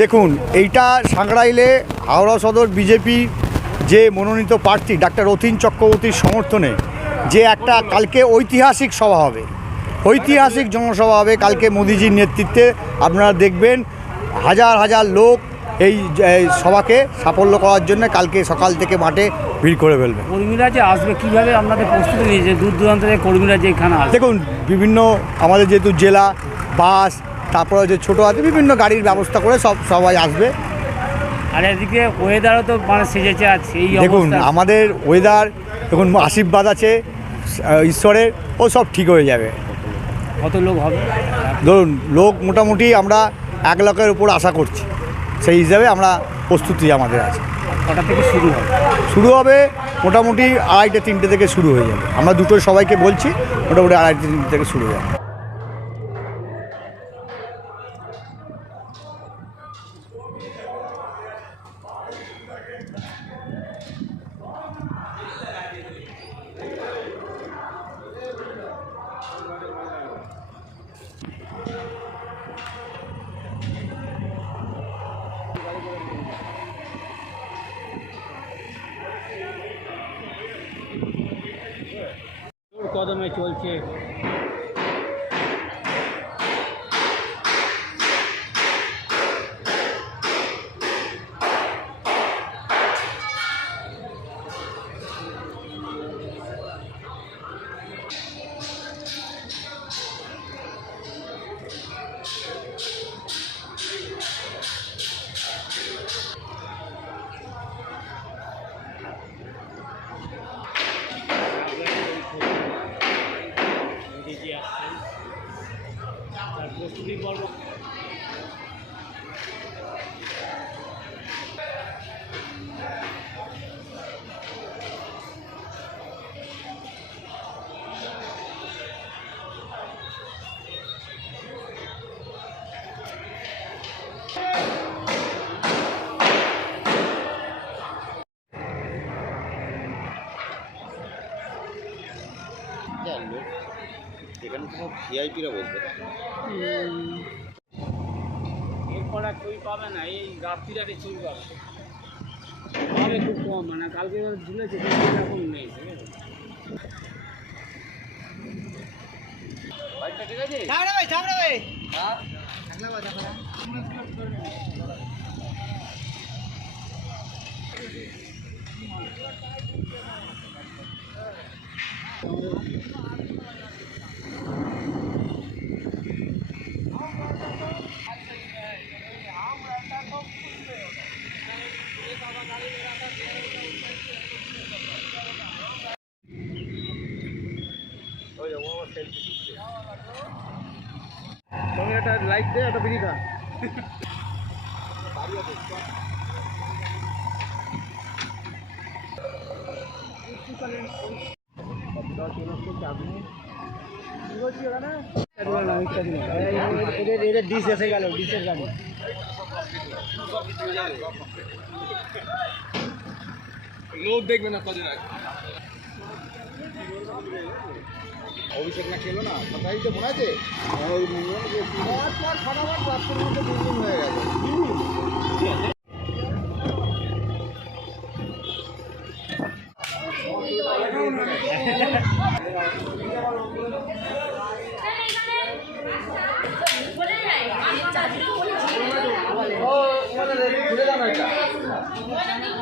দেখুন, এইটা সাংড়াইলে হাওড়া সদর বিজেপি যে মনোনীত প্রার্থী, ডাক্তার রথীন চক্রবর্তীর সমর্থনে যে একটা কালকে ঐতিহাসিক সভা হবে, ঐতিহাসিক জনসভা হবে কালকে মোদিজির নেতৃত্বে। আপনারা দেখবেন হাজার হাজার লোক এই সভাকে সাফল্য করার জন্য কালকে সকাল থেকে মাঠে ভিড় করে ফেলবে। কর্মীরা যে আসবে কীভাবে আপনাদের প্রস্তুতি নিয়েছে দূর দূরান্ত থেকে কর্মীরা যে এখানে আসবে? দেখুন বিভিন্ন আমাদের যেহেতু জেলা বাস তারপরে যে ছোটো আছে বিভিন্ন গাড়ির ব্যবস্থা করে সব সবাই আসবে। আর এদিকে ওয়েদারও তো মানে সেজেছে আর সেই দেখুন আমাদের ওয়েদার দেখুন আশীর্বাদ আছে ঈশ্বরের ও সব ঠিক হয়ে যাবে। কত লোক হবে? ধরুন লোক মোটামুটি আমরা এক লাখের উপর আশা করছি। সেই হিসাবে আমরা প্রস্তুতি আমাদের আছে। কটা থেকে শুরু হবে? শুরু হবে মোটামুটি আড়াইটে, তিনটে থেকে শুরু হয়ে যাবে। আমরা দুটো সবাইকে বলছি, মোটামুটি আড়াইটে, তিনটে থেকে শুরু হয়ে যাবে। কদমে চলছে bir bardak. Gelmiyor. এখানে তো সব ভিআইপিরা বসবে এরপর আর ছবি পাবে না এই রাত্রিরাতে ছবি পাবে। পাবে খুব কম মানে কালকে ঝুলেছে এরকম নেই ঠিক আছে? ঠিক আছে? তুমি একটা লাইট দে একটা বিড়ি খা ডিশ এসে গেল ডিশের গাড়ি লোক দেখবে না কদিন আগে। অভিষেক না খেলো না সরকারি তো মনে আছে খুলে দাও Buenos días.